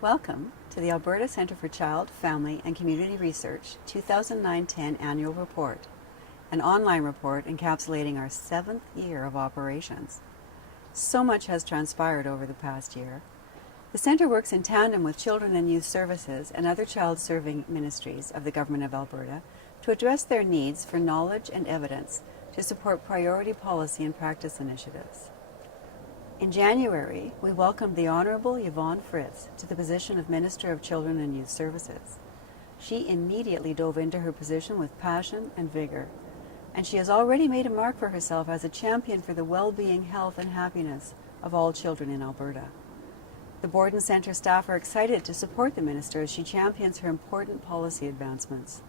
Welcome to the Alberta Centre for Child, Family and Community Research 2009-10 Annual Report, an online report encapsulating our 7th year of operations. So much has transpired over the past year. The Centre works in tandem with Children and Youth Services and other child-serving ministries of the Government of Alberta to address their needs for knowledge and evidence to support priority policy and practice initiatives. In January, we welcomed the Honourable Yvonne Fritz to the position of Minister of Children and Youth Services. She immediately dove into her position with passion and vigour, and she has already made a mark for herself as a champion for the well-being, health and happiness of all children in Alberta. The Board and Centre staff are excited to support the Minister as she champions her important policy advancements.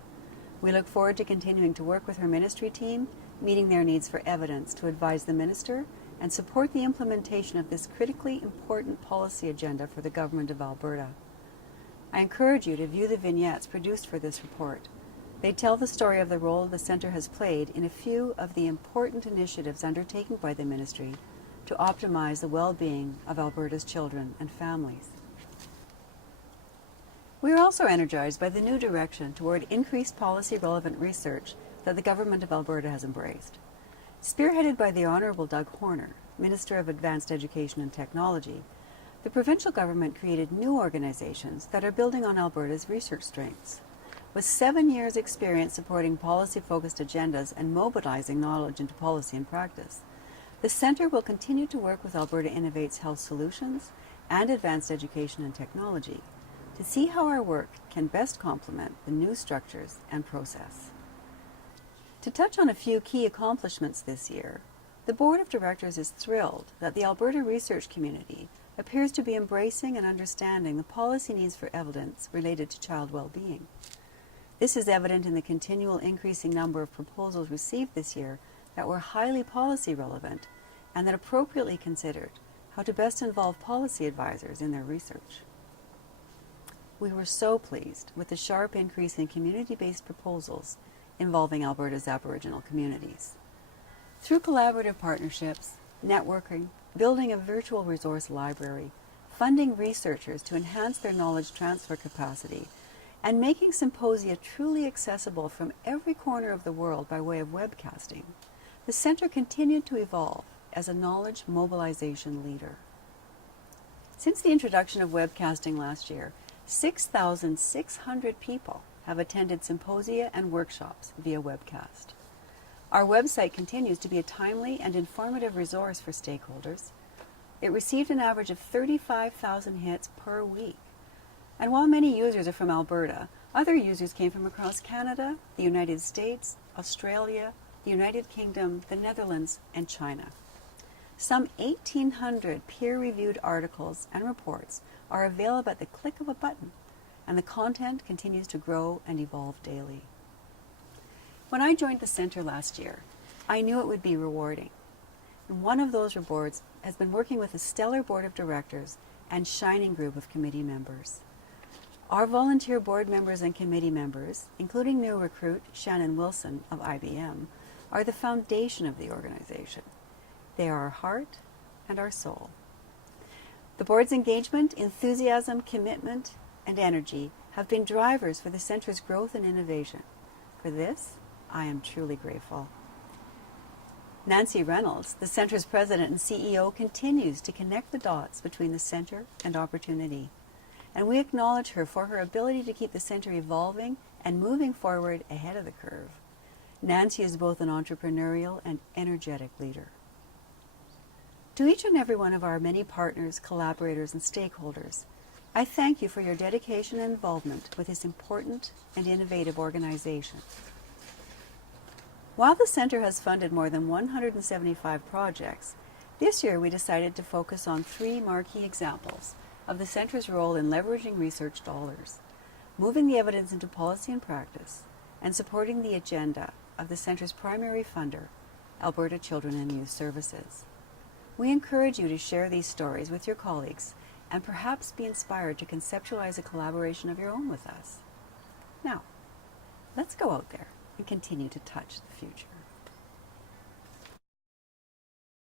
We look forward to continuing to work with her ministry team, meeting their needs for evidence to advise the Minister and support the implementation of this critically important policy agenda for the Government of Alberta. I encourage you to view the vignettes produced for this report. They tell the story of the role the Centre has played in a few of the important initiatives undertaken by the Ministry to optimize the well-being of Alberta's children and families. We are also energized by the new direction toward increased policy-relevant research that the Government of Alberta has embraced. Spearheaded by the Honourable Doug Horner, Minister of Advanced Education and Technology, the provincial government created new organizations that are building on Alberta's research strengths. With 7 years' experience supporting policy-focused agendas and mobilizing knowledge into policy and practice, the Centre will continue to work with Alberta Innovates Health Solutions and Advanced Education and Technology to see how our work can best complement the new structures and process. To touch on a few key accomplishments this year, the Board of Directors is thrilled that the Alberta research community appears to be embracing and understanding the policy needs for evidence related to child well-being. This is evident in the continual increasing number of proposals received this year that were highly policy relevant and that appropriately considered how to best involve policy advisors in their research. We were so pleased with the sharp increase in community-based proposals involving Alberta's Aboriginal communities. Through collaborative partnerships, networking, building a virtual resource library, funding researchers to enhance their knowledge transfer capacity, and making symposia truly accessible from every corner of the world by way of webcasting, the Centre continued to evolve as a knowledge mobilization leader. Since the introduction of webcasting last year, 6,600 people have attended symposia and workshops via webcast. Our website continues to be a timely and informative resource for stakeholders. It received an average of 35,000 hits per week. And while many users are from Alberta, other users came from across Canada, the United States, Australia, the United Kingdom, the Netherlands, and China. Some 1,800 peer-reviewed articles and reports are available at the click of a button, and the content continues to grow and evolve daily. When I joined the Centre last year, I knew it would be rewarding. And one of those rewards has been working with a stellar board of directors and shining group of committee members. Our volunteer board members and committee members, including new recruit Shannon Wilson of IBM, are the foundation of the organization. They are our heart and our soul. The board's engagement, enthusiasm, commitment, and energy have been drivers for the Centre's growth and innovation. For this, I am truly grateful. Nancy Reynolds, the Centre's President and CEO, continues to connect the dots between the Centre and opportunity, and we acknowledge her for her ability to keep the Centre evolving and moving forward ahead of the curve. Nancy is both an entrepreneurial and energetic leader. To each and every one of our many partners, collaborators, and stakeholders, I thank you for your dedication and involvement with this important and innovative organization. While the Centre has funded more than 175 projects, this year we decided to focus on 3 marquee examples of the Centre's role in leveraging research dollars, moving the evidence into policy and practice, and supporting the agenda of the Centre's primary funder, Alberta Children and Youth Services. We encourage you to share these stories with your colleagues and perhaps be inspired to conceptualize a collaboration of your own with us. Now, let's go out there and continue to touch the future.